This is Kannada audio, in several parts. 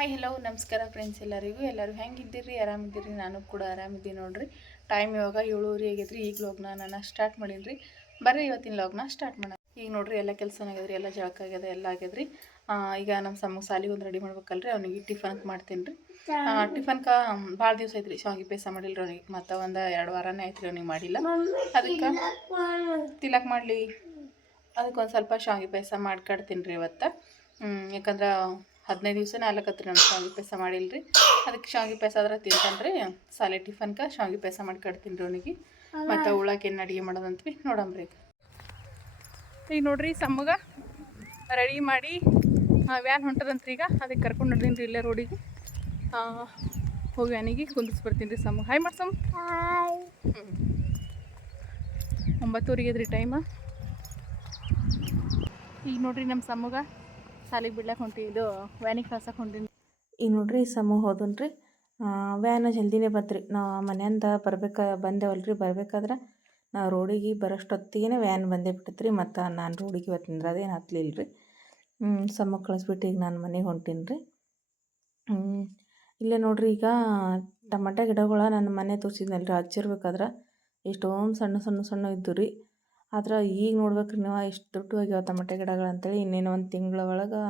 ಹಾಯ್ ಹಲೋ ನಮಸ್ಕಾರ ಫ್ರೆಂಡ್ಸ್ ಎಲ್ಲರಿಗೂ. ಎಲ್ಲರೂ ಹೆಂಗಿದ್ದೀರಿ? ಆರಾಮಿದ್ದೀರಿ? ನಾನು ಕೂಡ ಆರಾಮಿದ್ದೀನಿ ನೋಡಿರಿ. ಟೈಮ್ ಇವಾಗ ಏಳುವರೆ ಆಗೈತ್ರಿ. ಈಗ ಲಾಗ್ನ ನಾನು ಸ್ಟಾರ್ಟ್ ಮಾಡೀನಿ ಬರ್ರಿ, ಇವತ್ತಿನ ಲಾಗ್ನ ಸ್ಟಾರ್ಟ್ ಮಾಡೋಣ. ಈಗ ನೋಡ್ರಿ, ಎಲ್ಲ ಕೆಲಸ ಆಗ್ಯದ್ರಿ, ಎಲ್ಲ ಜಳಕ ಆಗ್ಯದ, ಎಲ್ಲ ಆಗ್ಯದ್ರಿ. ಈಗ ನಮ್ಮ ಸಮ್ಮ ಸಾಲಿಗೆ ಒಂದು ರೆಡಿ ಮಾಡ್ಬೇಕಲ್ರಿ. ಅವ್ನಿಗೆ ಟಿಫನ್ ಮಾಡ್ತೀನಿ ರೀ ಟಿಫನ್ಕ ಭಾಳ ದಿವಸ ಐತ್ರಿ. ಶಾವಿಗೆ ಪೇಸ ಮಾಡಿಲ್ರಿ ಅವ್ನಿಗೆ. ಮತ್ತೆ ಒಂದು ಎರಡು ವಾರನೇ ಆಯ್ತು ರೀ ಅವ್ನಿಗೆ ಮಾಡಿಲ್ಲ. ಅದಕ್ಕೆ ತಿಲಕ್ ಮಾಡಲಿ. ಅದಕ್ಕೆ ಒಂದು ಸ್ವಲ್ಪ ಶಾವಿಗೆ ಪಾಯಸ ಮಾಡ್ಕಾಡ್ತೀನಿ ರೀ ಇವತ್ತು ಯಾಕಂದ್ರೆ ಹದಿನೈದು ದಿವಸ ನಾಲ್ಕತ್ರಿ ನಾನು ಶಾವಿಗೆ ಪಾಯಸ ಮಾಡಿಲ್ರಿ. ಅದಕ್ಕೆ ಶಾವಿಗೆ ಪಾಯಸ ಆದ್ರೆ ತಿಂತಂದ್ರೆ ರೀ ಸಾಲೆ ಟಿಫನ್ಕ ಶಾವಿಗೆ ಪಾಯಸ ಕಟ್ತೀನಿ ರೀ ಅವನಿಗೆ. ಮತ್ತು ಉಳಕ್ಕೆ ಏನು ಅಡುಗೆ ಮಾಡೋದಂತ್ವಿ ನೋಡೋಣ ಈಗ. ಈಗ ನೋಡ್ರಿ ಸಮ್ಮಗ ರೆಡಿ ಮಾಡಿ ವ್ಯಾನ್ ಹೊಂಟದಂತ್ರಿ ಈಗ. ಅದಕ್ಕೆ ಕರ್ಕೊಂಡು ನಡ್ದೀನಿ ರೀ ಇಲ್ಲೇ ರೋಡಿಗೆ ಹೋಗಿ ವ್ಯಾನಿಗೆ ಕುಂದಿಸ್ ಬರ್ತೀನಿ ರೀ ಸಮ್ಮಗ. ಹಾಯ್ ಮಾಡ್ಸಮ್ ಒಂಬತ್ತೂರಿಗೆ ಅದ್ರಿ ಟೈಮ ಈಗ ನೋಡ್ರಿ ನಮ್ಮ ಸಮ್ಮಗ. ಸಾಲಿಗೆ ಬಿಡ್ಲಕ್ಕೆ ಹೊಂಟಿ, ಇದು ವ್ಯಾನಿಗೆ ಕಳ್ಸಕ್ಕೆ ಹೊಂಟೀನಿ. ಈಗ ನೋಡ್ರಿ ಸಮೂಹ ಹೋದನ್ರಿ. ವ್ಯಾನ ಜಲ್ದಿನೇ ಬಂತ್ರಿ. ನಾವು ಮನೆಯಿಂದ ಬರ್ಬೇಕಾ, ಬಂದೇವಲ್ರಿ. ಬರ್ಬೇಕಾದ್ರೆ ನಾ ರೋಡಿಗೆ ಬರೋಷ್ಟೊತ್ತಿಗೆ ವ್ಯಾನ್ ಬಂದೇ ಬಿಟ್ಟತ್ರಿ. ಮತ್ತು ನಾನು ರೋಡಿಗೆ ಇವತ್ತು ಅದೇನು ಹತ್ತಲಿಲ್ಲ ರೀ ಸಮ ಕಳಿಸ್ಬಿಟ್ಟು ಈಗ ನಾನು ಮನೆಗೆ ಹೊಂಟೀನಿ ರೀ ಇಲ್ಲೇ ನೋಡ್ರಿ ಈಗ ಟಮಾಟ ಗಿಡಗಳ ನನ್ನ ಮನೆ ತೋರಿಸಿದ್ನಲ್ಲ ರೀ ಹಚ್ಚಿರ್ಬೇಕಾದ್ರೆ ಎಷ್ಟೊಂದು ಸಣ್ಣ ಸಣ್ಣ ಸಣ್ಣ ಇದ್ದು ರೀ ಆದ್ರೆ ಈಗ ನೋಡ್ಬೇಕ್ರಿ ನೀವು ಎಷ್ಟು ದೊಡ್ಡ ಆಗ್ಯಾವ ತಮಟೆ ಗಿಡಗಳು ಅಂತೇಳಿ ಇನ್ನೇನು ಒಂದು ತಿಂಗಳ ಒಳಗೆ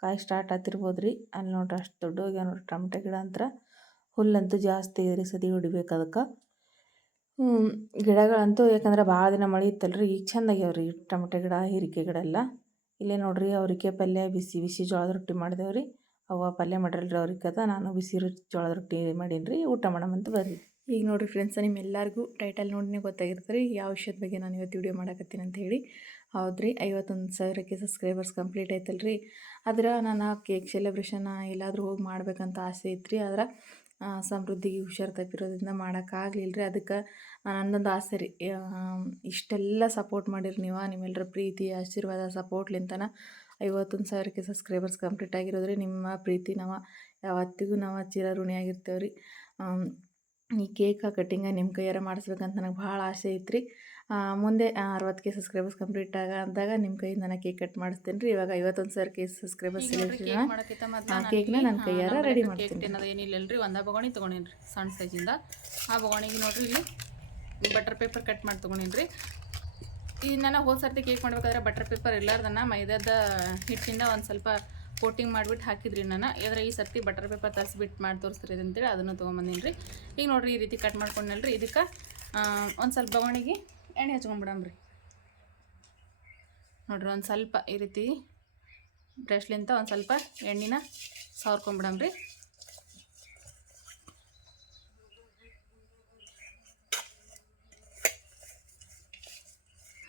ಕಾಯಿ ಸ್ಟಾರ್ಟ್ ಆತಿರ್ಬೋದು ರೀ ಅಲ್ಲಿ ನೋಡ್ರಿ ಅಷ್ಟು ದೊಡ್ಡ ಹೋಗ್ಯಾವ ನೋಡ್ರಿ ಟಮಟೆ ಗಿಡ ಅಂದ್ರೆ ಹುಲ್ಲಂತೂ ಜಾಸ್ತಿ ಇದೆ ರೀ ಸದಿ ಹೊಡಿಬೇಕು ಅದಕ್ಕೆ. ಗಿಡಗಳಂತೂ ಯಾಕಂದ್ರೆ ಭಾಳ ದಿನ ಮಳೆ ಇತ್ತಲ್ರಿ, ಈಗ ಚಂದ ಆಗ್ಯಾವ ರೀ ಟಮಟೆ ಗಿಡ, ಹೀರಿಕೆ ಗಿಡ ಎಲ್ಲ. ಇಲ್ಲೇ ನೋಡ್ರಿ ಅವ್ರಿಗೆ ಪಲ್ಯ ಬಿಸಿ ಬಿಸಿ ಜೋಳದ ರೊಟ್ಟಿ ಮಾಡಿದೆವು ರೀ ಅವ ಪಲ್ಯ ಮಾಡ್ರಲ್ರಿ ಅವ್ರಿಗೆ ಅದ ನಾನು ಬಿಸಿ ರೊ, ಜೋಳದ ರೊಟ್ಟಿ ಮಾಡೀನಿ ರೀ ಊಟ ಮಾಡಮಂತ ಬರ್ರಿ. ಈಗ ನೋಡಿರಿ ಫ್ರೆಂಡ್ಸ್, ನಿಮ್ಮೆಲ್ಲರಿಗೂ ಟೈಟಲ್ ನೋಡಿನೇ ಗೊತ್ತಾಗಿರ್ತದೆ. ರೀ ಯಾವ ವಿಷಯದ ಬಗ್ಗೆ ನಾನು ಇವತ್ತು ವಿಡಿಯೋ ಮಾಡಕತ್ತೀನಿ ಅಂತ ಹೇಳಿ. ಹೌದ್ರಿ, ಐವತ್ತೊಂದು ಸಾವಿರಕ್ಕೆ ಸಬ್ಸ್ಕ್ರೈಬರ್ಸ್ ಕಂಪ್ಲೀಟ್ ಆಯ್ತಲ್ರಿ. ಆದ್ರೆ ನಾನು ಆ ಕೇಕ್ ಸೆಲೆಬ್ರೇಷನ್ ಎಲ್ಲಾದರೂ ಹೋಗಿ ಮಾಡ್ಬೇಕಂತ ಆಸೆ ಐತ್ರಿ. ಆದ್ರೆ ಸಮೃದ್ಧಿಗೆ ಹುಷಾರು ತಪ್ಪಿರೋದ್ರಿಂದ ಮಾಡೋಕ್ಕಾಗಲಿಲ್ಲ ರೀ ಅದಕ್ಕೆ ನನ್ನೊಂದು ಆಸೆ ರೀ. ಇಷ್ಟೆಲ್ಲ ಸಪೋರ್ಟ್ ಮಾಡಿರಿ ನೀವು. ನಿಮ್ಮೆಲ್ಲರ ಪ್ರೀತಿ, ಆಶೀರ್ವಾದ ಸಪೋರ್ಟ್ಲಿಂತನ ಐವತ್ತೊಂದು ಸಾವಿರಕ್ಕೆ ಸಬ್ಸ್ಕ್ರೈಬರ್ಸ್ ಕಂಪ್ಲೀಟ್ ಆಗಿರೋದ್ರಿ. ನಿಮ್ಮ ಪ್ರೀತಿ ನಾವು ಯಾವತ್ತಿಗೂ ನಾವು ಚಿರ ಋಣಿಯಾಗಿರ್ತೇವೆ ರೀ ಈ ಕೇಕ ಕಟ್ಟಿಂಗ ನಿಮ್ಮ ಕೈಯಾರ ಮಾಡಿಸ್ಬೇಕಂತ ನನಗೆ ಭಾಳ ಆಸೆ ಐತ್ರಿ. ಮುಂದೆ ಅರವತ್ತು ಸಬ್ಸ್ಕ್ರೈಬರ್ಸ್ ಕಂಪ್ಲೀಟ್ ಆಗ ಅಂದಾಗ ನಿಮ್ಮ ಕೈಯಿಂದ ನಾನು ಕೇಕ್ ಕಟ್ ಮಾಡಿಸ್ತೀನಿ ರೀ ಇವಾಗ ಐವತ್ತೊಂದು ಸಾವಿರ ಕೆ ಸಬ್ಸ್ಕ್ರೈಬರ್ಸ್ ಕೇಕ್ನ ನನ್ನ ಕೈಯಾರ ರೆಡಿ ಮಾಡ್ತೀನಿ ಏನಿಲ್ಲ ರೀ ಒಂದ ಬಗೋಣಿ ತೊಗೊಂಡೇನಿ ರೀ ಸಣ್ಣ ಸೈಜಿಂದ ಆ ಬಗೋಣಿಗೆ ನೋಡ್ರಿ ಇಲ್ಲಿ ಬಟರ್ ಪೇಪರ್ ಕಟ್ ಮಾಡಿ ತೊಗೊಂಡೇನಿ ರೀ ಈ ನಾನು ಹೋದ ಸರ್ತಿ ಕೇಕ್ ಮಾಡ್ಬೇಕಾದ್ರೆ ಬಟರ್ ಪೇಪರ್ ಇಲ್ಲಾರ್ದನ್ನ ಮೈದಾದ ಹಿಟ್ಟಿಂದ ಒಂದು ಸ್ವಲ್ಪ ಕೋಟಿಂಗ್ ಮಾಡಿಬಿಟ್ಟು ಹಾಕಿದ್ರಿ ನಾನು. ಯಾದ್ರೆ ಈ ಸರ್ತಿ ಬಟರ್ ಪೇಪರ್ ತರಿಸ್ಬಿಟ್ಟು ಮಾಡಿ ತೋರಿಸ್ರಿ ಅಂತೇಳಿ ಅದನ್ನು ತೊಗೊಂಬಂದಿನಿ ರೀ ಈಗ ನೋಡಿರಿ ಈ ರೀತಿ ಕಟ್ ಮಾಡ್ಕೊಂಡಲ್ರಿ ಇದಕ್ಕೆ ಒಂದು ಸ್ವಲ್ಪ ಬವಣಿಗೆ ಎಣ್ಣೆ ಹಚ್ಕೊಂಡ್ಬಿಡಮ್ರಿ ನೋಡ್ರಿ ಒಂದು ಸ್ವಲ್ಪ ಈ ರೀತಿ ಬ್ರಷ್ಲಿಂತ ಒಂದು ಸ್ವಲ್ಪ ಎಣ್ಣೆನ ಸವರ್ಕೊಂಬಿಡಮ್ರಿ.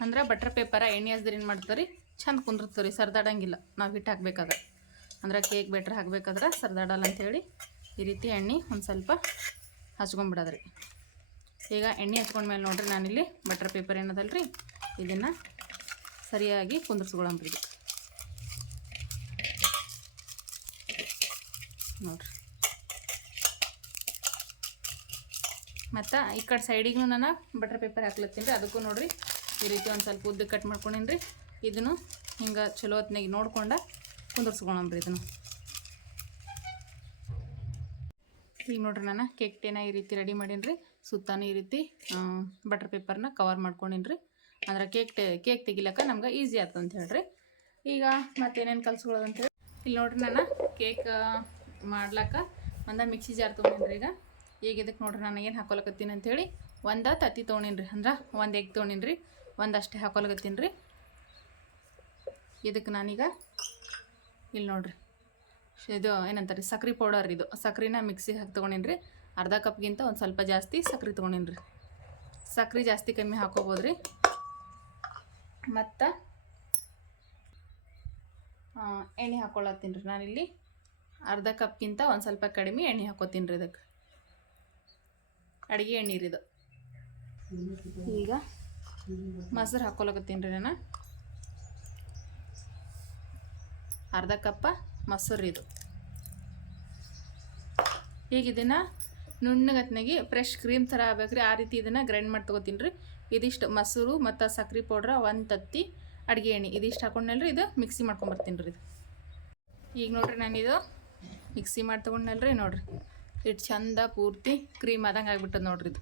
ಅಂದ್ರೆ ಬಟರ್ ಪೇಪರ ಎಣ್ಣೆ ಹಚ್ದ್ರೆ ಏನು ಮಾಡ್ತಾರೆ? ಚಂದ ಕುಂದಿರ್ತವೆ ರೀ ಸರ್ದಾಡಂಗಿಲ್ಲ. ನಾವು ಹಿಟ್ಟು ಹಾಕ್ಬೇಕಾದ್ರೆ. ಅಂದ್ರೆ ಕೇಕ್ ಬೆಟ್ರ್ ಹಾಕ್ಬೇಕಾದ್ರೆ ಸರ್ದಾಡಲ್ಲ ಅಂಥೇಳಿ ಈ ರೀತಿ ಎಣ್ಣೆ ಒಂದು ಸ್ವಲ್ಪ ಹಚ್ಕೊಂಡ್ಬಿಡೋದ್ರಿ. ಈಗ ಎಣ್ಣೆ ಹಚ್ಕೊಂಡ್ಮೇಲೆ ನೋಡಿರಿ ನಾನಿಲ್ಲಿ ಬಟರ್ ಪೇಪರ್ ಏನದಲ್ಲ ರೀ ಇದನ್ನು ಸರಿಯಾಗಿ ಕುಂದಿರ್ಸ್ಕೊಳಂಬ್ರಿ ನೋಡ್ರಿ. ಮತ್ತು ಈ ಕಡೆ ಸೈಡಿಗೂ ನಾನು ಬಟರ್ ಪೇಪರ್ ಹಾಕ್ಲತ್ತೀನಿ ಅದಕ್ಕೂ ನೋಡಿರಿ ಈ ರೀತಿ ಒಂದು ಸ್ವಲ್ಪ ಉದ್ದ ಕಟ್ ಮಾಡ್ಕೊಂಡಿನಿ ರೀ ಇದನ್ನು ಹಿಂಗೆ ಚಲೋ ಹೊತ್ನಾಗ ನೋಡ್ಕೊಂಡ ಕುಂದರ್ಸ್ಕೊಳಂಬ್ರಿ ಇದನ್ನು. ಈಗ ನೋಡ್ರಿ ನಾನು ಕೇಕ್ ಟೇನ ಈ ರೀತಿ ರೆಡಿ ಮಾಡೀನಿ ರೀ ಸುತ್ತಾನು ಈ ರೀತಿ ಬಟರ್ ಪೇಪರ್ನ ಕವರ್ ಮಾಡ್ಕೊಂಡಿನ್ರಿ. ರೀ ಅಂದ್ರೆ ಕೇಕ್ ಟೆ ಕೇಕ್ ತೆಗಿಲಕ್ಕ ನಮ್ಗೆ ಈಸಿ ಆಯ್ತು ಅಂತ ಹೇಳ್ರಿ. ಈಗ ಮತ್ತೇನೇನು ಕಲ್ಸ್ಕೊಳ್ಳೋದಂತೇಳಿ ಇಲ್ಲಿ ನೋಡ್ರಿ ನಾನು ಕೇಕ್ ಮಾಡ್ಲಕ್ಕ ಒಂದು ಮಿಕ್ಸಿ ಜಾರ್ ತೊಗೊಂಡಿನಿ ಈಗ. ಈಗ ಇದಕ್ಕೆ ನೋಡ್ರಿ ನಾನು ಏನು ಹಾಕೊಳಕತ್ತೀನಿ ಅಂಥೇಳಿ ಒಂದು ತತ್ತಿ ತೊಗೊಂಡಿನಿ ರೀ ಅಂದ್ರೆ ಒಂದು ಎಗ್ ತೊಗೊಂಡಿನಿ ರೀ ಒಂದಷ್ಟೇ ಹಾಕೊಲಕತ್ತೀನಿ ರೀ. ಇದಕ್ಕೆ ನಾನೀಗ ಇಲ್ಲಿ ನೋಡ್ರಿ. ಇದು ಏನಂತಾರೆ, ಸಕ್ರೆ ಪೌಡರ್ ಇದು. ಸಕ್ರೆನ ಮಿಕ್ಸಿಗೆ ಹಾಕಿ ತೊಗೊಂಡಿನಿ ರೀ ಅರ್ಧ ಕಪ್ಗಿಂತ ಒಂದು ಸ್ವಲ್ಪ ಜಾಸ್ತಿ ಸಕ್ರೆ ತೊಗೊಂಡಿನಿ ರೀ ಸಕ್ರೆ ಜಾಸ್ತಿ ಕಮ್ಮಿ ಹಾಕೋಬೋದು ರೀ ಮತ್ತು ಎಣ್ಣೆ ಹಾಕ್ಕೊಳತ್ತೀನಿ ರೀ ನಾನಿಲ್ಲಿ. ಅರ್ಧ ಕಪ್ಗಿಂತ ಒಂದು ಸ್ವಲ್ಪ ಕಡಿಮೆ ಎಣ್ಣೆ ಹಾಕೋತೀನಿ ರೀ ಇದಕ್ಕೆ ಅಡುಗೆ ಎಣ್ಣೆ ರೀ ಇದು. ಈಗ ಮೊಸರು ಹಾಕ್ಕೊಳಕತ್ತೀನಿ ರೀ ನಾನು. ಅರ್ಧ ಕಪ್ಪ ಇದು. ಈಗ ಇದನ್ನು ನುಣ್ಣಗತ್ನಾಗಿ ಫ್ರೆಶ್ ಕ್ರೀಮ್ ಥರ ಆಗ್ಬೇಕ್ರಿ. ಆ ರೀತಿ ಇದನ್ನು ಗ್ರೈಂಡ್ ಮಾಡಿ ತೊಗೋತೀನಿ ರೀ. ಇದಿಷ್ಟು ಮೊಸರು ಮತ್ತು ಸಕ್ರೆ ಪೌಡ್ರ ಒಂದು ತತ್ತಿ ಅಡುಗೆ ಎಣ್ಣೆ. ಇದಿಷ್ಟು ಹಾಕೊಂಡಲ್ರಿ ಇದು ಮಿಕ್ಸಿ ಮಾಡ್ಕೊಂಬರ್ತೀನಿ ರೀ ಇದು. ಈಗ ನೋಡ್ರಿ ನಾನಿದು ಮಿಕ್ಸಿ ಮಾಡಿ ತೊಗೊಂಡಲ್ರಿ ನೋಡ್ರಿ. ಇಟ್ಟು ಚಂದ ಪೂರ್ತಿ ಕ್ರೀಮ್ ಆದಂಗೆ ಆಗ್ಬಿಟ್ಟದ ನೋಡ್ರಿ ಇದು.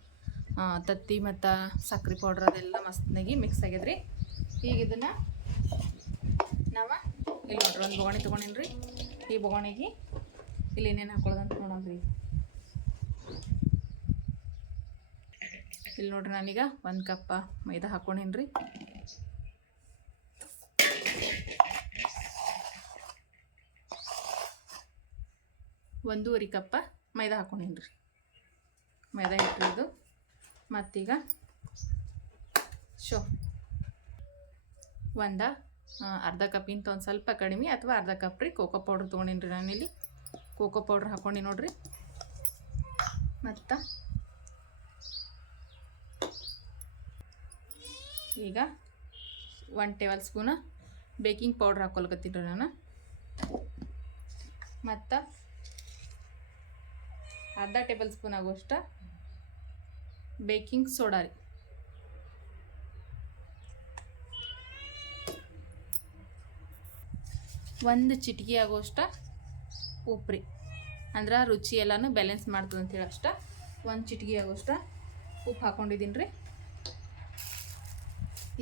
ತತ್ತಿ ಮತ್ತು ಸಕ್ರೆ ಪೌಡ್ರ್ ಅದೆಲ್ಲ ಮಸ್ತ್ನಾಗಿ ಮಿಕ್ಸ್ ಆಗ್ಯದ್ರಿ. ಈಗ ಇದನ್ನು ನಾವು ಇಲ್ಲಿ ನೋಡ್ರಿ, ಒಂದು ಬೊಗಣಿ ತೊಗೊಂಡಿನ್ರಿ. ಈ ಬೊಗಣಿಗೆ ಇಲ್ಲಿ ಏನೇನು ಹಾಕೊಳ್ಳೋದಂತ ನೋಡೋಣ್ರಿ. ಇಲ್ಲಿ ನೋಡ್ರಿ ನಾನೀಗ ಒಂದು ಕಪ್ಪ ಮೈದಾ ಹಾಕೊಂಡಿನ್ರಿ. ಒಂದೂವರೆ ಕಪ್ಪ ಮೈದಾ ಹಾಕೊಂಡಿನ್ರಿ. ಮೈದಾ ಹಿಟ್ಟಿದ್ದು. ಮತ್ತೀಗ ಶೋ. ಒಂದ ಅರ್ಧ ಕಪ್ಗಿಂತ ಒಂದು ಸ್ವಲ್ಪ ಕಡಿಮೆ ಅಥವಾ ಅರ್ಧ ಕಪ್ ರೀ ಕೋಕೋ ಪೌಡ್ರ್ ನಾನು ನಾನಿಲ್ಲಿ. ಕೋಕೋ ಪೌಡ್ರ್ ಹಾಕ್ಕೊಂಡು ನೋಡಿರಿ. ಮತ್ತು? ಈಗ one tablespoon baking powder ಹಾಕೊಲ್ಕತ್ತೀನಿ ನಾನು. ಮತ್ತು? ಅರ್ಧ ಟೇಬಲ್ ಸ್ಪೂನ್ ಆಗುವಷ್ಟು ಬೇಕಿಂಗ್ ಸೋಡಾ ರೀ. ಒಂದು ಚಿಟಿಕೆ ಆಗೋಷ್ಟ ಉಪ್ಪು ರೀ ಅಂದ್ರೆ ರುಚಿ ಎಲ್ಲನೂ ಬ್ಯಾಲೆನ್ಸ್ ಮಾಡ್ತದೆ ಅಂತೇಳಿ ಅಷ್ಟ ಒಂದು ಚಿಟಿಕೆ ಆಗೋಷ್ಟ ಉಪ್ಪು ಹಾಕ್ಕೊಂಡಿದ್ದೀನಿ ರೀ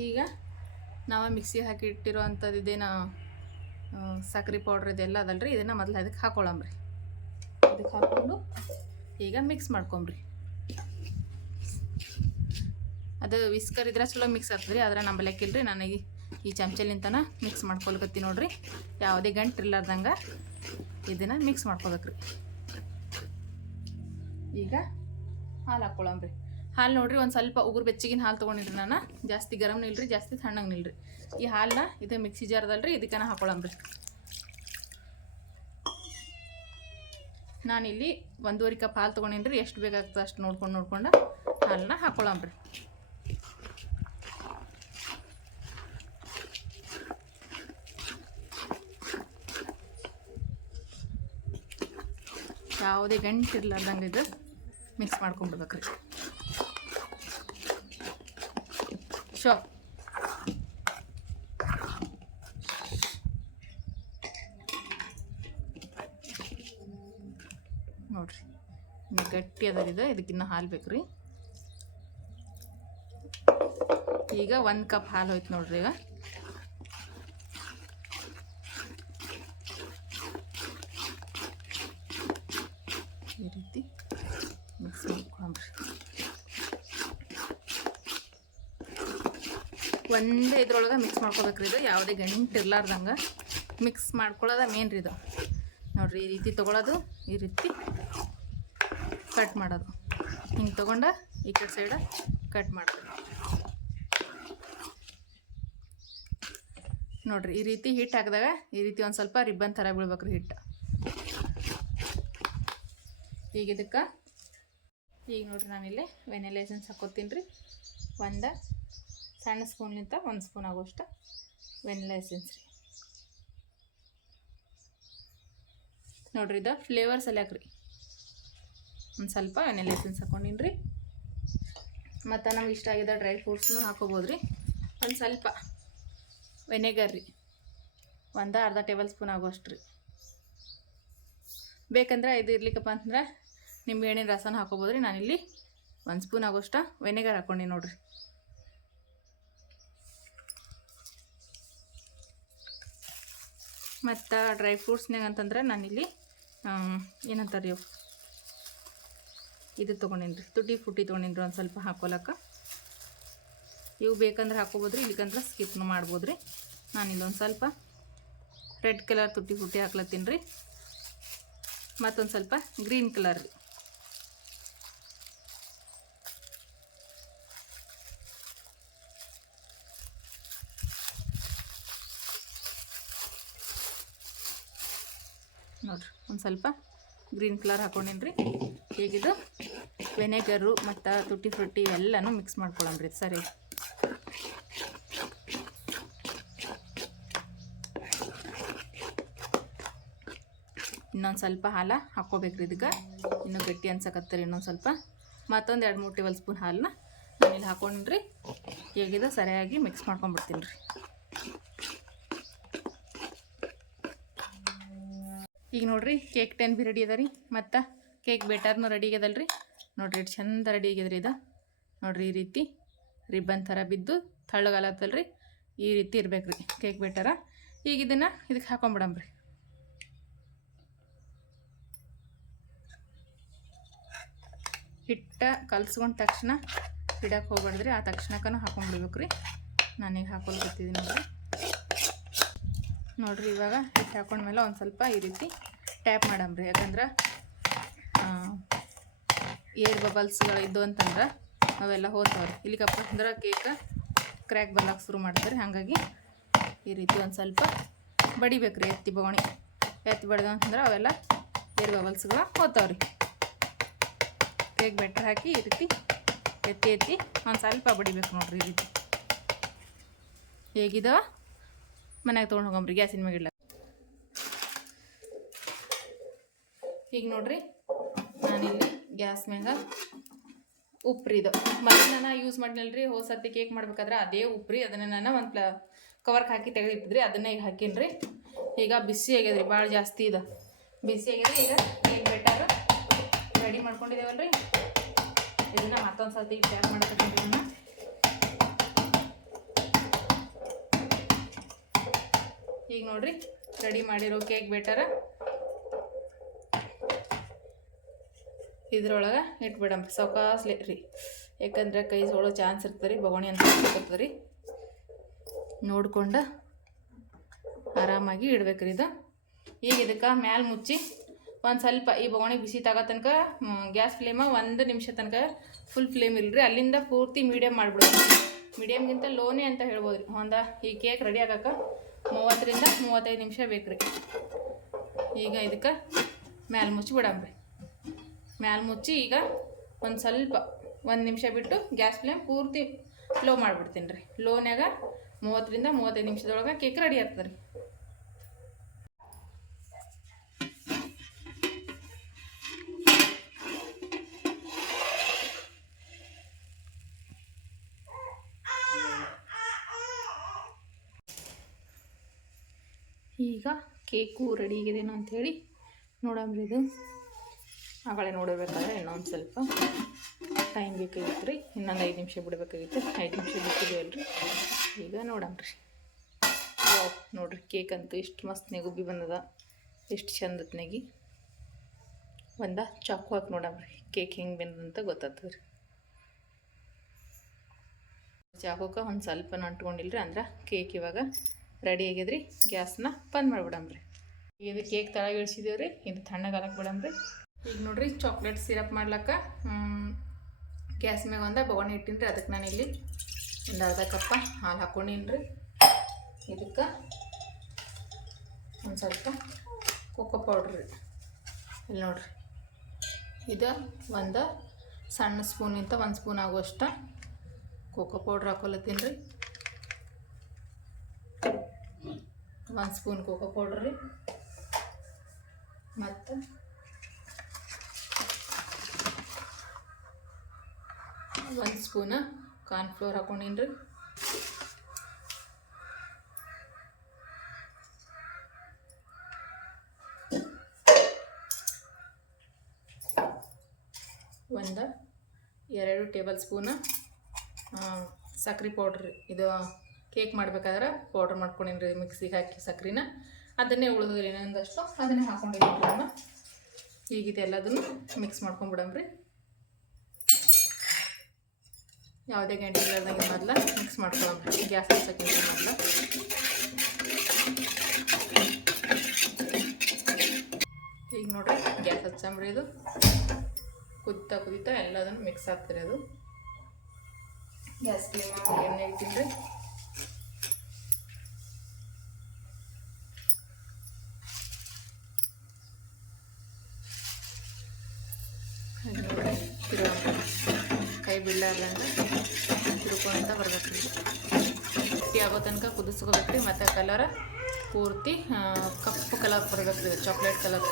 ಈಗ ನಾವು ಮಿಕ್ಸಿ ಹಾಕಿ ಇಟ್ಟಿರೋ ಅಂಥದ್ದು ಇದೇನು ಸಕ್ರೆ ಪೌಡ್ರ್ ಇದೆಲ್ಲ ಅದಲ್ರಿ, ಇದನ್ನು ಮೊದಲು ಅದಕ್ಕೆ ಹಾಕೊಳ್ಳಂಬ್ರಿ ಅದಕ್ಕೆ ಹಾಕ್ಕೊಂಡು ಈಗ ಮಿಕ್ಸ್ ಮಾಡ್ಕೊಂಬ್ರಿ. ಅದು ವಿಸ್ಕರ್ ಇದ್ರೆ ಚಲೋ ಮಿಕ್ಸ್ ಆಗ್ತದೆ ರೀ ಆದ್ರೆ ನಂಬಲಕ್ಕಿಲ್ರಿ ನಾನು ಈ ಚಮಚಲಿಂತನ ಮಿಕ್ಸ್ ಮಾಡ್ಕೊಳ್ಕತ್ತಿ ನೋಡ್ರಿ. ಯಾವುದೇ ಗಂಟು ಇರ್ಲಾರ್ದಂಗೆ ಇದನ್ನು ಮಿಕ್ಸ್ ಮಾಡ್ಕೊಬೇಕ್ರಿ ಈಗ ಹಾಲು ಹಾಕ್ಕೊಳಂಬ್ರಿ ಹಾಲು ನೋಡ್ರಿ, ಒಂದು ಸ್ವಲ್ಪ ಉಗುರು ಬೆಚ್ಚಗಿನ ಹಾಲು ತೊಗೊಂಡಿದ್ರಿ ನಾನು. ಜಾಸ್ತಿ ಗರಂ ನಿಲ್ರಿ, ಜಾಸ್ತಿ ತಣ್ಣಗೆ ನಿಲ್ರಿ. ಈ ಹಾಲನ್ನ ಇದು ಮಿಕ್ಸಿ ಜಾರದಲ್ರಿ ಇದಕ್ಕನ ಹಾಕ್ಕೊಳಂಬ್ರಿ ನಾನಿಲ್ಲಿ ಒಂದೂವರೆ ಕಪ್ ಹಾಲು ತೊಗೊಂಡಿನ್ರಿ, ಎಷ್ಟು ಬೇಕಾಗ್ತದೆ ಅಷ್ಟು ನೋಡ್ಕೊಂಡು ನೋಡ್ಕೊಂಡು ಹಾಲನ್ನ ಹಾಕ್ಕೊಳಂಬ್ರಿ ಯಾವುದೇ ಗಂಟು ಇರ್ಲಾರ್ದಂಗೆ ಇದು ಮಿಕ್ಸ್ ಮಾಡ್ಕೊಂಡ್ಬಿಡ್ಬೇಕ್ರಿ. ಶೋ ನೋಡ್ರಿ, ಇನ್ನು ಗಟ್ಟಿ ಇದು ಇದಕ್ಕಿನ್ನ ಹಾಲು ಬೇಕ್ರಿ. ಈಗ ಒಂದು ಕಪ್ ಹಾಲು ಹೋಯ್ತು ನೋಡ್ರಿ ಈಗ ಈ ರೀತಿ ಮಿಕ್ಸ್ ಮಾಡ್ಕೊಂಡ್ರಿ ಒಂದೇ ಇದ್ರೊಳಗೆ ಮಿಕ್ಸ್ ಮಾಡ್ಕೋಬೇಕ್ರಿ ಇದು. ಯಾವುದೇ ಗಂಟು ಇರ್ಲಾರ್ದಂಗೆ ಮಿಕ್ಸ್ ಮಾಡ್ಕೊಳ್ಳೋದ ಮೇನ್ ರೀ ಇದು. ನೋಡ್ರಿ, ಈ ರೀತಿ ತೊಗೊಳೋದು, ಈ ರೀತಿ ಕಟ್ ಮಾಡೋದು. ಹಿಂಗೆ ತೊಗೊಂಡ ಈ ಕಡೆ ಸೈಡ ಕಟ್ ಮಾಡೋದು ನೋಡ್ರಿ, ಈ ರೀತಿ ಹಿಟ್ಟು ಹಾಕಿದಾಗ ಈ ರೀತಿ ಒಂದು ಸ್ವಲ್ಪ ರಿಬ್ಬನ್ ಥರ ಬೀಳ್ಬೇಕ್ರಿ ಹಿಟ್ಟು ಈಗ ಇದಕ್ಕೆ, ಈಗ ನೋಡ್ರಿ ನಾನಿಲ್ಲಿ ವೆನಿಲೈಸೆನ್ಸ್ ಹಾಕೋತೀನಿ ರೀ. ಒಂದು ಸಣ್ಣ ಸ್ಪೂನ್ಲಿಂತ ಒಂದು ಸ್ಪೂನ್ ಆಗೋಷ್ಟು ವೆನಿಲ್ಲ ಎಸೆನ್ಸ್ ರೀ. ನೋಡ್ರಿ ಇದು ಫ್ಲೇವರ್ಸ್ ಎಲ್ಲ ಹಾಕ್ರಿ. ಒಂದು ಸ್ವಲ್ಪ ವೆನಿಲ್ಲ ಎಸೆನ್ಸ್ ಹಾಕೊಂಡಿನಿ ರೀ. ಮತ್ತು ನಮ್ಗೆ ಇಷ್ಟ ಆಗಿದ್ದ ಡ್ರೈ ಫ್ರೂಟ್ಸ್ನು ಹಾಕೋಬೋದು ರೀ. ಒಂದು ಸ್ವಲ್ಪ ವೆನೆಗರ್ ರೀ. ಒಂದು ಅರ್ಧ ಟೇಬಲ್ ಸ್ಪೂನ್ ಆಗೋಷ್ಟು ರೀ. ಬೇಕಂದ್ರೆ ಇದು ಇರ್ಲಿಕ್ಕಪ್ಪ ಅಂತಂದ್ರೆ ನಿಂಬೆ ಹಣ್ಣಿನ ರಸನ ಹಾಕೋಬೋದು ರೀ. ನಾನಿಲ್ಲಿ ಒಂದು ಸ್ಪೂನ್ ಆಗೋಷ್ಟು ವೆನೆಗರ್ ಹಾಕ್ಕೊಂಡು ನೋಡ್ರಿ. ಮತ್ತು ಡ್ರೈ ಫ್ರೂಟ್ಸ್ನಾಗ ಅಂತಂದ್ರೆ ನಾನಿಲ್ಲಿ ಏನಂತಾರೆ ರೀ ಇದು ತೊಗೊಂಡಿನ್ರಿ, ತುಟಿ ಫುಟಿ ತೊಗೊಂಡಿನ್ರಿ ಒಂದು ಸ್ವಲ್ಪ ಹಾಕೋಲಕ್ಕ. ಇವು ಬೇಕಂದ್ರೆ ಹಾಕೋಬೋದ್ರಿ ಇಲ್ಲಿಕಂದ್ರೆ ಸ್ಕಿಪ್ನು ಮಾಡ್ಬೋದು ರೀ ನಾನು ಇಲ್ಲೊಂದು ಸ್ವಲ್ಪ ರೆಡ್ ಕಲರ್ ತುಟಿ ಫುಟ್ಟಿ ಹಾಕ್ಲತ್ತೀನಿ ರೀ. ಮತ್ತೊಂದು ಸ್ವಲ್ಪ ಗ್ರೀನ್ ಕಲರ್ ರೀ ನೋಡ್ರಿ ಒಂದು ಸ್ವಲ್ಪ ಗ್ರೀನ್ ಕಲರ್ ಹಾಕೊಂಡಿನಿ ರೀ. ಹೀಗಿದು ವೆನೆಗರು ಮತ್ತು ತುಟಿ ಫ್ರುಟ್ಟಿ ಇವೆಲ್ಲನೂ ಮಿಕ್ಸ್ ಮಾಡ್ಕೊಳ್ಳೋಣ್ರಿ ಸರಿ. ಇನ್ನೊಂದು ಸ್ವಲ್ಪ ಹಾಲು ಹಾಕ್ಕೋಬೇಕ್ರಿ ಇದಕ್ಕೆ. ಇನ್ನೂ ಗಟ್ಟಿ ಅನ್ಸಕತ್ತರಿ ಇನ್ನೊಂದು ಸ್ವಲ್ಪ. ಮತ್ತೊಂದು ಎರಡು ಮೂರು ಟೇಬಲ್ ಸ್ಪೂನ್ ಹಾಲನ್ನ ನಾನಿಲ್ಲಿ ಹಾಕೊಂಡ್ರಿ ಹೇಗಿದೆ ಸರಿಯಾಗಿ ಮಿಕ್ಸ್ ಮಾಡ್ಕೊಂಡ್ಬಿಡ್ತೀನಿ ರೀ. ಈಗ ನೋಡ್ರಿ ಕೇಕ್ ಟೆನ್ ಬಿ ರೆಡಿ ಅದ ರೀ. ಮತ್ತು ಕೇಕ್ ಬೇಟರ್ನು ರೆಡಿ ಆಗ್ಯದಲ್ಲ ರೀ. ನೋಡ್ರಿ ಎಷ್ಟು ಚಂದ ರೆಡಿ ಆಗ್ಯದ್ರಿ ಇದು. ನೋಡ್ರಿ ಈ ರೀತಿ ರಿಬ್ಬನ್ ಥರ ಬಿದ್ದು ತಳ್ಳಗಾಲತ್ತಲ್ಲ ರೀ. ಈ ರೀತಿ ಇರ್ಬೇಕು ರೀ ಕೇಕ್ ಬೇಟರ ಈಗ ಇದನ್ನು ಇದಕ್ಕೆ ಹಾಕೊಂಬಿಡಮ್ರಿ ಹಿಟ್ಟ ಕಲ್ಸ್ಕೊಂಡ ತಕ್ಷಣ ಇಡಕ್ಕೆ ಹೋಗ್ಬಾರ್ದ್ರಿ ಆ ತಕ್ಷಣಕ್ಕೂ ಹಾಕೊಂಡ್ಬಿಡ್ಬೇಕು ರೀ. ನಾನೀಗ ಹಾಕೊಳ್ತಿದ್ದೀನಿ ನೋಡ್ರಿ. ನೋಡ್ರಿ, ಇವಾಗ ಹಿಟ್ಟು ಹಾಕೊಂಡ್ಮೇಲೆ ಒಂದು ಸ್ವಲ್ಪ ಈ ರೀತಿ ಟ್ಯಾಪ್ ಮಾಡಮ್ರಿ. ಯಾಕಂದ್ರೆ ಏರ್ ಬಬಲ್ಸ್ಗಳು ಇದ್ದು ಅಂತಂದ್ರೆ ಅವೆಲ್ಲ ಹೋಗ್ತಾವ್ರಿ. ಇಲ್ಲಿ ಕಪ್ಪ ಅಂದ್ರೆ ಕೇಕ್ ಕ್ರ್ಯಾಕ್ ಬರ್ಲಾಕ್ ಶುರು ಮಾಡ್ತಾರೆ. ಹಾಗಾಗಿ ಈ ರೀತಿ ಒಂದು ಸ್ವಲ್ಪ ಬಡಿಬೇಕ್ರಿ, ಎತ್ತಿ ಬವಣಿ. ಎತ್ತಿ ಬಡ್ದು ಅಂತಂದ್ರೆ ಅವೆಲ್ಲ ಏರ್ ಬಬಲ್ಸ್ಗಳು ಹೋತಾವ್ರಿ ಕೇಕ್ ಬೆಟ್ರ್ ಹಾಕಿ ಈ ರೀತಿ ಎತ್ತಿ ಎತ್ತಿ ಒಂದು ಸ್ವಲ್ಪ ಬಡಿಬೇಕು ನೋಡ್ರಿ ಈ ರೀತಿ. ಹೇಗಿದಾವ? ಮನ್ಯಾಗ ತೊಗೊಂಡು ಹೋಗಂಬ್ರಿ ಗ್ಯಾಸಿನ ಮ್ಯಾಗ ಇಡ್ಲಾಕ ಈಗ ನೋಡ್ರಿ, ನಾನಿಲ್ಲಿ ಗ್ಯಾಸ್ ಮ್ಯಾಗ ಉಪ್ರಿ ಇದು ಮತ್ತೆ ನಾನು ಯೂಸ್ ಮಾಡಿಲ್ರಿ ಹೋದ ಸರ್ತಿ ಕೇಕ್ ಮಾಡ್ಬೇಕಾದ್ರೆ ಅದೇ ಉಪ್ರಿ, ಅದನ್ನು ನಾನು ಒಂದು ಪ್ಲ ಕವರ್ಗೆ ಹಾಕಿ ತೆಗೆದಿಟ್ಟಿದ್ರಿ, ಅದನ್ನ ಈಗ ಹಾಕೀನಿ ಈಗ ಬಿಸಿ ಆಗ್ಯದ್ರಿ ಭಾಳ ಜಾಸ್ತಿ ಇದೆ. ಬಿಸಿ ಆಗ್ಯದ್ರಿ, ಈಗ ಕೇಕ್ ಬೆಟರ್ ರೆಡಿ ಮಾಡ್ಕೊಂಡಿದ್ದೇವಲ್ರಿ ಇದನ್ನ ಮತ್ತೊಂದು ಸರ್ತಿ ಟ್ಯಾಪ್ ಮಾಡಕತ್ತೀನಿ ಈಗ ನೋಡ್ರಿ ರೆಡಿ ಮಾಡಿರೋ ಕೇಕ್ ಬೇಟರ ಇದ್ರೊಳಗೆ ಇಟ್ಬಿಡಮ್ರಿ ಸಾವಕಾಸ್ಲೆ ರೀ. ಯಾಕಂದ್ರೆ ಕೈ ಸೋಳೋ ಚಾನ್ಸ್ ಇರ್ತದೆ ರೀ ಬಗೋಣಿ ಅಂತ ಇರ್ತದೆ ರೀ ನೋಡ್ಕೊಂಡು ಆರಾಮಾಗಿ ಇಡ್ಬೇಕ್ರಿ ಇದು. ಈಗ ಇದಕ್ಕೆ ಮ್ಯಾಲೆ ಮುಚ್ಚಿ ಒಂದು ಸ್ವಲ್ಪ ಈ ಬಗೋಣಿ ಬಿಸಿ ತಗೋ ತನಕ ಗ್ಯಾಸ್ ಫ್ಲೇಮ ಒಂದು ನಿಮಿಷ ತನಕ ಫುಲ್ ಫ್ಲೇಮ್ ಇಲ್ರಿ. ಅಲ್ಲಿಂದ ಪೂರ್ತಿ ಮೀಡಿಯಮ್ ಮಾಡಿಬಿಡೋದು. ಮೀಡಿಯಮ್ಗಿಂತ ಲೋನೇ ಅಂತ ಹೇಳ್ಬೋದು ರೀ ಒಂದು ಈ ಕೇಕ್ ರೆಡಿ ಆಗಕ್ಕೆ? ಮೂವತ್ತರಿಂದ ಮೂವತ್ತೈದು ನಿಮಿಷ ಬೇಕು ರೀ. ಈಗ ಇದಕ್ಕೆ ಮ್ಯಾಲೆ ಮುಚ್ಚಿ ಬಿಡಂಬ್ರಿ ಮ್ಯಾಲೆ ಮುಚ್ಚಿ ಈಗ ಒಂದು ಸ್ವಲ್ಪ, ಒಂದು ನಿಮಿಷ ಬಿಟ್ಟು ಗ್ಯಾಸ್ ಫ್ಲೇಮ್ ಪೂರ್ತಿ ಲೋ ಮಾಡಿಬಿಡ್ತೀನಿ ರೀ. ಲೋನ್ಯಾಗ ಮೂವತ್ತರಿಂದ ಮೂವತ್ತೈದು ನಿಮಿಷದೊಳಗೆ ಕೇಕ್ ರೆಡಿ ಆಗ್ತದೆ ರೀ. ಈಗ ಕೇಕು ರೆಡಿ ಆಗಿದೇನೋ ಅಂಥೇಳಿ ನೋಡಂಬ್ರಿ ಇದು. ಆಗಳೇ ನೋಡಬೇಕಾದ್ರೆ ಇನ್ನೊಂದು ಸ್ವಲ್ಪ ಟೈಮ್ ಬೇಕಾಗಿತ್ತು ರೀ ಇನ್ನೊಂದು ಐದು ನಿಮಿಷ ಬಿಡಬೇಕಾಗಿತ್ತು. ಐದು ನಿಮಿಷ ಬಿಟ್ಟಿದ್ದೇವಲ್ರಿ ಈಗ ನೋಡಂಬ್ರಿ ನೋಡ್ರಿ ಕೇಕ್ ಅಂತೂ ಎಷ್ಟು ಮಸ್ತ್ ನೆಗುಬ್ಬಿ ಬಂದದ. ಎಷ್ಟು ಚಂದತ್ ನೆಗಿ. ಒಂದ ಚಾಕು ಹಾಕಿ ನೋಡಂಬ್ರಿ ಕೇಕ್ ಹೆಂಗೆ ಬಂದಂತ ಗೊತ್ತಾಗ್ತದೆ ರೀ. ಚಾಕೋಕ ಒಂದು ಸ್ವಲ್ಪ ಅಂಟ್ಕೊಂಡಿಲ್ರಿ ಅಂದ್ರೆ ಕೇಕ್ ಇವಾಗ ರೆಡಿ ಆಗ್ಯದ್ರಿ ಗ್ಯಾಸ್ನ ಬಂದ್ ಮಾಡಿಬಿಡಮ್ರಿ ಇದು ಕೇಕ್ ತಳಗೆ ಇಳಿಸಿದೇವೆ ರೀ ಇದು ತಣ್ಣಗಾಲಕ್ಕೆ ಬಿಡಮ್ರಿ ಈಗ ನೋಡ್ರಿ ಚಾಕ್ಲೇಟ್ ಸಿರಪ್ ಮಾಡ್ಲಕ್ಕ ಗ್ಯಾಸ್ ಮ್ಯಾಗ ಒಂದು ಬೊಗಣಿ ಇಟ್ಟಿನಿ ರೀ ಅದಕ್ಕೆ ನಾನು ಇಲ್ಲಿ ಒಂದು ಅರ್ಧ ಕಪ್ಪ ಹಾಲು ಹಾಕೊಂಡಿನ್ರಿ. ಇದಕ್ಕೆ ಒಂದು ಸ್ವಲ್ಪ ಕೋಕೋ ಪೌಡ್ರ್ ಇಲ್ಲಿ ನೋಡ್ರಿ, ಇದು ಒಂದು ಸಣ್ಣ ಸ್ಪೂನಿಂದ ಒಂದು ಸ್ಪೂನ್ ಆಗುವಷ್ಟು ಕೋಕೋ ಪೌಡ್ರ್ ಹಾಕೊಲತ್ತೀನಿ ರೀ ಒಂದು ಸ್ಪೂನ್ ಕೋಕೋ ಪೌಡ್ರ್ ಮತ್ತು ಒಂದು ಸ್ಪೂನ ಕಾರ್ನ್ಫ್ಲೋರ್ ಹಾಕೊಂಡೀನಿ ರೀ. ಒಂದು ಎರಡು ಟೇಬಲ್ ಸ್ಪೂನ ಸಕ್ರೆ ಪೌಡ್ರ್ ಇದು ಕೇಕ್ ಮಾಡ್ಬೇಕಾದ್ರೆ ಪೌಡ್ರ್ ಮಾಡ್ಕೊಂಡಿನ್ರಿ ಮಿಕ್ಸಿಗೆ ಹಾಕಿ ಸಕ್ರಿನ. ಅದನ್ನೇ ಉಳಿದ್ರಿ ಇನ್ನೊಂದಷ್ಟು. ಅದನ್ನೇ ಹಾಕೊಂಡಿದ್ದೀನಿ ನಾನು ಈಗ ಇದೆಲ್ಲದನ್ನು ಮಿಕ್ಸ್ ಮಾಡ್ಕೊಂಬಿಡಮ್ರಿ ಯಾವುದೇ ಗಂಟೆ ಇಲ್ಲದಂಗೆ ಮೊದಲ ಮಿಕ್ಸ್ ಮಾಡ್ಕೊಳಮ್ರಿ ಗ್ಯಾಸ್ ಹಚ್ಚಕ್ಕಿಂತ ಮೊದಲ. ಈಗ ನೋಡ್ರಿ, ಗ್ಯಾಸ್ ಹಚ್ಚಂಬ್ರಿ ಇದು. ಕುದಿತಾ ಕುದಿತಾ ಎಲ್ಲದನ್ನು ಮಿಕ್ಸ್ ಆಗ್ತಿರೋದು. ಗ್ಯಾಸ್ ಮಾಡಿ ಎಣ್ಣೆ ಇಟ್ಟಿನಿ ಬಿಡ್ಲಾರ್ದಂಗೆ ತಿರ್ಕೊಂತ ಬರ್ಬೇಕು ಆಗೋ ತನಕ ಕುದಿಸ್ಕೋಬೇಕು ರೀ ಮತ್ತು ಕಲರ ಪೂರ್ತಿ ಕಪ್ಪು ಕಲರ್ ಬರ್ಬೇಕು ರೀ ಚಾಕ್ಲೇಟ್ ಕಲರ್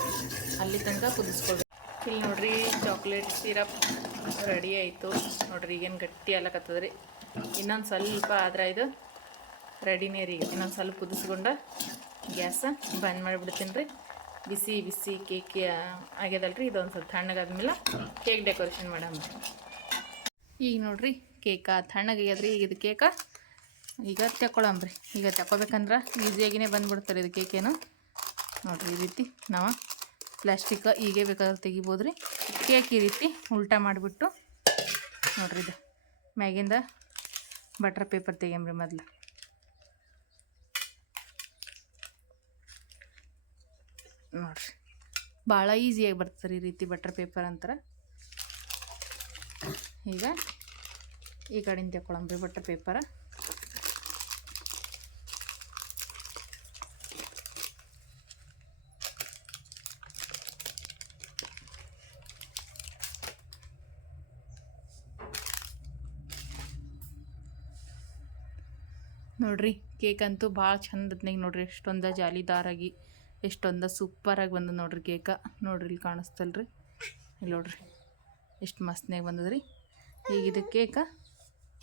ಅಲ್ಲಿ ತನಕ ಕುದಿಸ್ಕೊಳ್ಬೇಕು. ಇಲ್ಲಿ ನೋಡ್ರಿ ಚಾಕ್ಲೇಟ್ ಸಿರಪ್ ರೆಡಿ ಆಯಿತು. ನೋಡ್ರಿ ಈಗೇನು ಗಟ್ಟಿ ಆಗ್ಲಕತ್ತದ ರೀ ಇನ್ನೊಂದು ಸ್ವಲ್ಪ ಆದ್ರೆ ಇದು ರೆಡಿನೇ ರೀ. ಇನ್ನೊಂದು ಸ್ವಲ್ಪ ಕುದಿಸ್ಕೊಂಡು ಗ್ಯಾಸ ಬಂದ್ ಮಾಡಿಬಿಡ್ತೀನಿ ರೀ ಬಿಸಿ ಬಿಸಿ ಕೇಕ್ ಆಗ್ಯದಲ್ರಿ. ಇದೊಂದು ಸ್ವಲ್ಪ ತಣ್ಣಗಾದ್ಮೇಲೆ ಕೇಕ್ ಡೆಕೋರೇಷನ್ ಮಾಡಮ್ಮ ಈಗ ನೋಡ್ರಿ, ಕೇಕ ತಣ್ಣಗಾಗ್ಯದ್ರಿ ಈಗ ಇದು ಕೇಕ. ಈಗ ತಗೊಳಂಬ್ರಿ ಈಗ ತಗೋಬೇಕಂದ್ರೆ ಈಸಿಯಾಗಿನೇ ಬಂದ್ಬಿಡ್ತಾರೆ ಇದು ಕೇಕೇನು. ನೋಡ್ರಿ ಈ ರೀತಿ ನಾವು ಪ್ಲಾಸ್ಟಿಕ್ ಈಗೇ ಬೇಕಾದ್ರೆ ತೆಗಿಬೋದು ರೀ ಕೇಕ್ ಈ ರೀತಿ ಉಲ್ಟಾ ಮಾಡಿಬಿಟ್ಟು, ನೋಡ್ರಿ ಇದು ಮ್ಯಾಗಿಂದ ಬಟರ್ ಪೇಪರ್ ತೆಗಿಯಂಬ್ರಿ ಮೊದಲು. ನೋಡ್ರಿ. ಭಾಳ ಈಸಿಯಾಗಿ ಬರ್ತದೆ ಈ ರೀತಿ ಬಟರ್ ಪೇಪರ್ ಅಂತಾರೆ. ಈಗ ಈ ಕಡೆಯಿಂದ ತಗೊಳಂಬ್ರಿ ಬಟ್ಟೆ ಪೇಪರ. ನೋಡ್ರಿ ಕೇಕ್ ಅಂತೂ ಭಾಳ ಚಂದ ಅದ್ನಾಗ ನೋಡ್ರಿ, ಎಷ್ಟೊಂದ ಜಾಲಿದಾರಾಗಿ, ಎಷ್ಟೊಂದ ಸೂಪರಾಗಿ ಬಂದದ ನೋಡ್ರಿ ಕೇಕ ನೋಡ್ರಿ, ಇಲ್ಲಿ ಕಾಣಿಸ್ತಲ್ರಿ. ಇಲ್ಲಿ ನೋಡ್ರಿ, ಎಷ್ಟು ಮಸ್ತ್ನಾಗ ಬಂದದ್ರಿ. ಈಗ ಇದು ಕೇಕ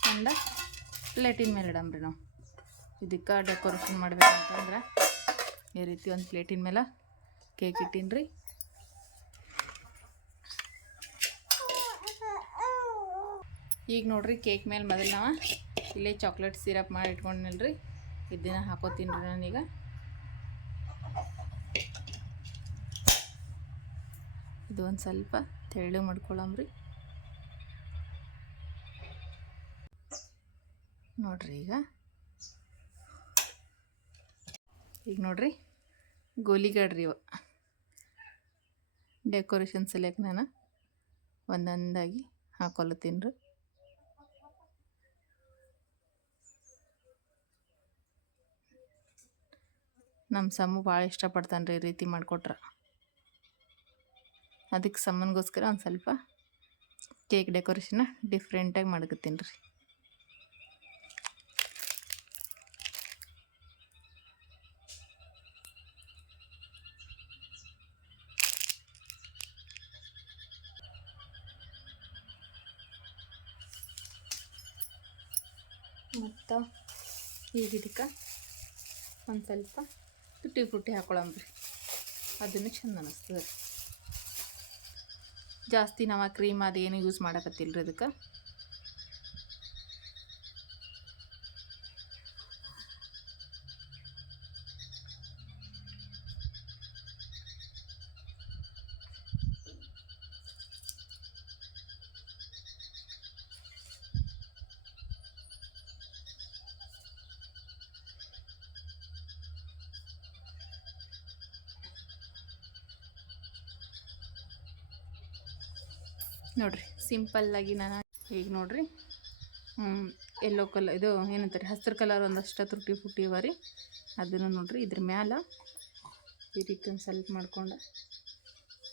ಅಂಡ ಪ್ಲೇಟಿನ ಮೇಲೆ ಇಡಮ್ರಿ ನಾವು. ಇದಕ್ಕೆ ಡೆಕೋರೇಷನ್ ಮಾಡ್ಬೇಕಂತಂದ್ರೆ ಈ ರೀತಿ ಒಂದು ಪ್ಲೇಟಿನ ಮೇಲೆ ಕೇಕ್ ಇಟ್ಟೀನಿ ಈಗ ನೋಡ್ರಿ ಕೇಕ್ ಮೇಲೆ ಮೊದಲು ನಾವು ಇಲ್ಲೇ ಚಾಕ್ಲೇಟ್ ಸಿರಪ್ ಮಾಡಿ ಇಟ್ಕೊಂಡಿಲ್ರಿ ಇದನ್ನ ಹಾಕೋತೀನಿ ರೀ ನಾನೀಗ. ಇದು ಒಂದು ಸ್ವಲ್ಪ ತೆಳ್ಳು ಮಾಡ್ಕೊಳಮ್ರಿ ನೋಡ್ರಿ ಈಗ. ಈಗ ನೋಡ್ರಿ ಗೋಲಿಗಾಡ್ರಿ ಇವ. ಡೆಕೋರೇಷನ್ ಸೆಲೆಕ್ಟ್ ನಾನು ಒಂದೊಂದಾಗಿ ಹಾಕೊಲತ್ತೀನಿ ರೀ. ನಮ್ಮ ಸಮ್ಮು ಭಾಳ ಇಷ್ಟಪಡ್ತಾನೆ ರೀ ಈ ರೀತಿ ಮಾಡಿಕೊಟ್ರೆ. ಅದಕ್ಕೆ ಸಮ್ಮನಿಗೋಸ್ಕರ ಒಂದು ಸ್ವಲ್ಪ ಕೇಕ್ ಡೆಕೋರೇಷನ್ನ ಡಿಫ್ರೆಂಟಾಗಿ ಮಾಡ್ಕತ್ತೀನಿ ರೀ ಮತ್ತು ಈಗ ಇದಕ್ಕೆ ಒಂದು ಸ್ವಲ್ಪ ತುಟ್ಟಿ ಪುಟ್ಟಿ ಹಾಕೊಳ್ಳಂಬ್ರಿ ಅದನ್ನು ಚಂದ ಅನ್ನಿಸ್ತದೆ ಜಾಸ್ತಿ ನಾವು ಕ್ರೀಮ್ ಅದೇನು ಯೂಸ್ ಮಾಡಕತ್ತಿಲ್ಲ ರೀ ಅದಕ್ಕೆ. ನೋಡ್ರಿ ಸಿಂಪಲ್ಲಾಗಿ ನಾನು ಈಗ ನೋಡ್ರಿ. ಎಲ್ಲೋ ಕಲರ್ ಇದು ಏನಂತಾರೆ, ಹಸಿರು ಕಲರ್ ಒಂದಷ್ಟು ತುಟ್ಟಿ ಪುಟ್ಟಿ ಇವೆ ರೀ. ಅದನ್ನು ನೋಡ್ರಿ, ಇದ್ರ ಮ್ಯಾಲ ಈ ರೀತಿ ಒಂದು ಸ್ವಲ್ಪ ಮಾಡ್ಕೊಂಡು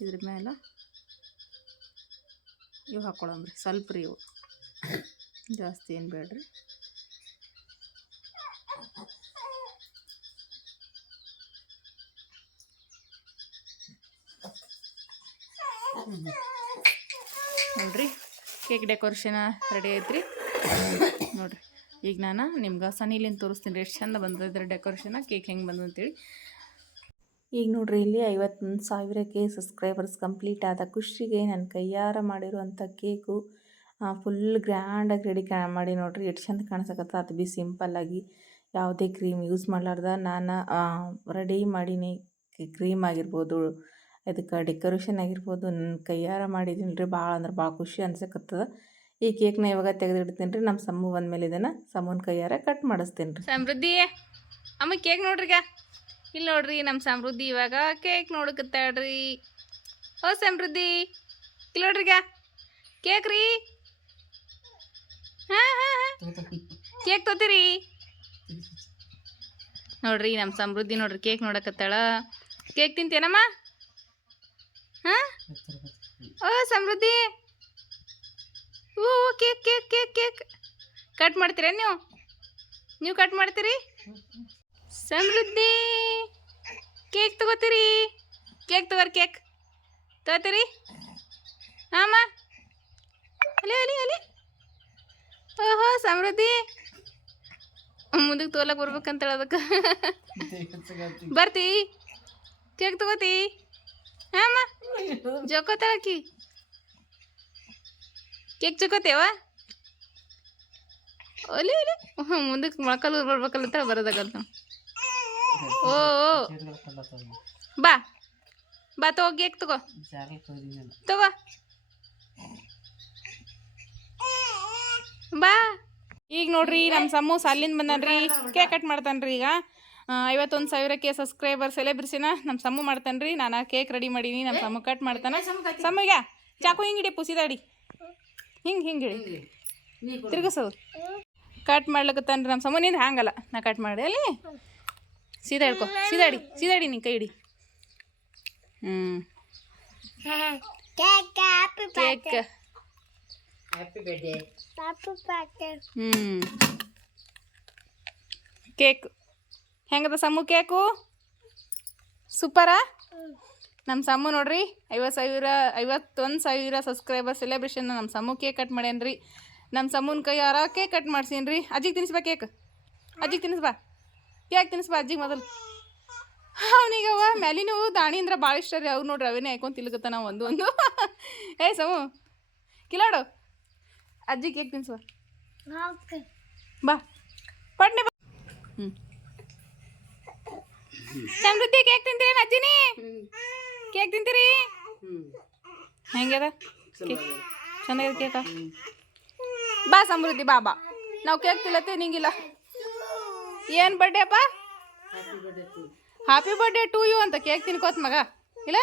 ಇದ್ರ ಮ್ಯಾಲ ಇವು ಹಾಕ್ಕೊಳಂಬ್ರಿ ಸ್ವಲ್ಪ ರೀ ಇವು. ಜಾಸ್ತಿ ಏನು ಬೇಡ್ರಿ ನೋಡ್ರಿ ಕೇಕ್ ಡೆಕೋರೇಷನ್ ರೆಡಿ ಐತ್ರಿ. ನೋಡ್ರಿ, ಈಗ ನಾನು ನಿಮ್ಗೆ ಸನಿಲಿಂದ ತೋರಿಸ್ತೀನಿ ಎಷ್ಟು ಚಂದ ಬಂದದ್ರ ಡೆಕೋರೇಷನ, ಕೇಕ್ ಹೆಂಗೆ ಬಂದು ಅಂತೇಳಿ ಈಗ ನೋಡ್ರಿ, ಇಲ್ಲಿ ಐವತ್ತೊಂದು ಸಾವಿರಕ್ಕೆ ಸಬ್ಸ್ಕ್ರೈಬರ್ಸ್ ಕಂಪ್ಲೀಟ್ ಆದ ಖುಷಿಗೆ ನನ್ನ ಕೈಯಾರ ಮಾಡಿರುವಂಥ ಕೇಕು ಫುಲ್ ಗ್ರ್ಯಾಂಡಾಗಿ ರೆಡಿ ಮಾಡಿ ನೋಡ್ರಿ, ಎಷ್ಟು ಚಂದ ಕಾಣಿಸಕತ್ತ, ಅದು ಬಿ ಸಿಂಪಲ್ಲಾಗಿ ಯಾವುದೇ ಕ್ರೀಮ್ ಯೂಸ್ ಮಾಡಲಾರ್ದ, ನಾನು ರೆಡಿ ಮಾಡಿನಿ ಕ್ರೀಮ್ ಆಗಿರ್ಬೋದು ಇದಕ್ಕೆ ಡೆಕೋರೇಷನ್ ಆಗಿರ್ಬೋದು, ನನ್ನ ಕೈಯಾರ ಮಾಡಿದ್ದೀನಿ ರೀ, ಭಾಳ ಅಂದ್ರೆ ಭಾಳ ಖುಷಿ ಅನ್ಸಕತ್ತದ. ಈ ಕೇಕ್ನ ಇವಾಗ ತೆಗೆದಿಡ್ತೀನಿ ರೀ, ನಮ್ಮ ಸಮ್ಮು ಬಂದಮೇಲೆ ಇದನ್ನು ಸಮ್ಮನ ಕೈಯಾರ ಕಟ್ ಮಾಡಿಸ್ತೀನಿ ರೀ. ಸಮೃದ್ಧಿ, ಅಮ್ಮ ಕೇಕ್ ನೋಡ್ರಿ ಈಗ ಇಲ್ಲಿ ನೋಡ್ರಿ ನಮ್ಮ ಸಮೃದ್ಧಿ ಇವಾಗ ಕೇಕ್ ನೋಡಕತ್ತಾಳ್ರಿ. ಓ ಸಮೃದ್ಧಿ ಇಲ್ಲಿ ನೋಡ್ರಿ ಈಗ ಕೇಕ್ ರೀ? ಹಾಂ ಹಾಂ ಕೇಕ್ ತೊತೀರಿ? ನೋಡ್ರಿ ನಮ್ಮ ಸಮೃದ್ಧಿ ನೋಡ್ರಿ ಕೇಕ್ ನೋಡಕತ್ತಾಳ. ಕೇಕ್ ತಿಂತೇನಮ್ಮ ಹಾಂ ಓ ಸಮೃದ್ಧಿ ಓ cake cake cake cake cut ಮಾಡ್ತೀರಾ ನೀವು? ನೀವು ಕಟ್ ಮಾಡ್ತೀರಿ? ಸಮೃದ್ಧಿ! ಕೇಕ್ ತಗೋತೀರಿ. ಕೇಕ್ ತಗೋರಿ ಕೇಕ್ ತಗೋತೀರಿ? ಹಾಂ ಅಲಿ ಅಲಿ ಅಲಿ ಓಹೋ ಸಮೃದ್ಧಿ! ಮುಂದಕ್ಕೆ ತೋಲಕ್ಕೆ ಬರ್ಬೇಕಂತ ಅದಕ್ಕೆ ಬರ್ತಿ. ಕೇಕ್ ತಗೋತಿ. ಹಾಂ ಅಕ್ಕಿ. ಕೇಕ್ ಜೋಕೋತೇವ? ಒಲಿ ಒಲಿ. ಹ್ಞೂ ಮುಂದಕ್ಕೆ ಮೊಳಕಲ್ಲು ಬರ್ಬೇಕಲ್ಲ ಅಂತ ಬರೋದಾಗಲ್ಲ ಓ ಓ. ಬಾ. ಬಾ ತಗೋ ಕೇಕ್ ತಗೋ. ತಗೋ. ಬಾ. ಈಗ ನೋಡ್ರಿ ನಮ್ಮ ಸಮ್ಮು ಸಾಲಿಂದ ಬಂದನ್ರಿ. ಕೇಕ್ ಕಟ್ ಮಾಡ್ತಾನ್ರಿ ಈಗ. ಐವತ್ತೊಂದು ಸಾವಿರಕ್ಕೆ ಸಬ್ಸ್ಕ್ರೈಬರ್ ಸೆಲೆಬ್ರಿಸಿನ ನಮ್ಮ ಸಮ್ಮು ಮಾಡ್ತಾನ್ರಿ. ನಾನು ಕೇಕ್ ರೆಡಿ ಮಾಡೀನಿ ನಮ್ಮ ಸಮ್ಮು ಕಟ್ ಮಾಡ್ತಾನೆ. ಸಮ್ಮಿಗ ಚಾಕು ಹಿಂಗೆ ಹಿಡಿ ಪುಸಿದಾಡಿ ಹಿಂಗೆ ಹಿಂಗೆ ಹಿಡಿ. ತಿರ್ಗಿಸೋದು. ಕಟ್ ಮಾಡ್ಲಕತ್ತಾನ್ರಿ ನಮ್ಮ ಸಮ್ಮು ನೀನು ಹಾಂಗಲ್ಲ ನಾ ಕಟ್ ಮಾಡಿ ಅಲ್ಲಿ. ಸೀದಾ ಹಿಡ್ಕೊ. ಸೀದಾಡಿ ಸೀದಾಡಿ ನೀನು ಕೈ ಹಿಡಿ. ಹ್ಞೂ ಕೇಕ್ ಹ್ಞೂ ಕೇಕ್ ಹೆಂಗದ ಸಮ್ಮು ಕೇಕು? ಸೂಪರಾ? ನಮ್ಮ ಸಮ್ಮು ನೋಡ್ರಿ ಐವತ್ತು ಸಾವಿರ ಐವತ್ತೊಂದು ಸಾವಿರ ಸಬ್ಸ್ಕ್ರೈಬರ್ ಸೆಲೆಬ್ರೇಷನ್ ನಮ್ಮ ಸಮ್ಮು ಕೇಕ್ ಕಟ್ ಮಾಡ್ಯಾನ್ರಿ. ನಮ್ಮ ಸಮ್ಮನ ಕೈ ಯಾರ ಕೇಕ್ ಕಟ್ ಮಾಡ್ಸೀನಿ ಅಜ್ಜಿಗೆ ತಿನ್ನಿಸ್ಬಾ ಕೇಕ್? ಅಜ್ಜಿಗೆ ತಿನ್ನಿಸ್ಬಾ ಕೇಕ್ ತಿನ್ನಿಸ್ಬಾ ಅಜ್ಜಿಗೆ ಮೊದಲು? ಅವನಿಗೆ ಅವ ಮ್ಯಾಲಿನೂ ದಾಣಿ ಅಂದ್ರೆ ಭಾಳ ಇಷ್ಟ ರೀ. ಅವ್ರು ನೋಡ್ರಿ ಅವೇನೇ ಹಾಕೊಂಡು ನಾವು ಒಂದು ಒಂದು. ಏ ಸಮು ಕಿಲಾಡು ಅಜ್ಜಿ ಕೇಕ್ ತಿನ್ಸುವ ಬಾ ಪಟ್ನೆ ಬಾ ಹ್ಞೂ ಸಮೃದ್ಧಿ ಕೇಕ್ ತಿಂತೀರಿ ಅಜ್ಜಿನಿ? ಕೇಕ್ ತಿಂತೀರಿ? ಹೆಂಗ್ಯದ ಚೆನ್ನಾಗಿದೆ. ಕೇಕ? ಬಾ ಸಮೃದ್ಧಿ ಬಾ ಬಾ. ನಾವು ಕೇಕ್ ತಿಲ್ಲತ್ತೆ ನಿಂಗಿಲ್ಲ. ಏನು ಬರ್ಡೇ ಅಪ್ಪ? ಹ್ಯಾಪಿ ಬರ್ಡೇ ಟು ಯು ಅಂತ ಕೇಕ್ ತಿನ್ಕೋತ್ ಮಗ. ಇಲ್ಲ?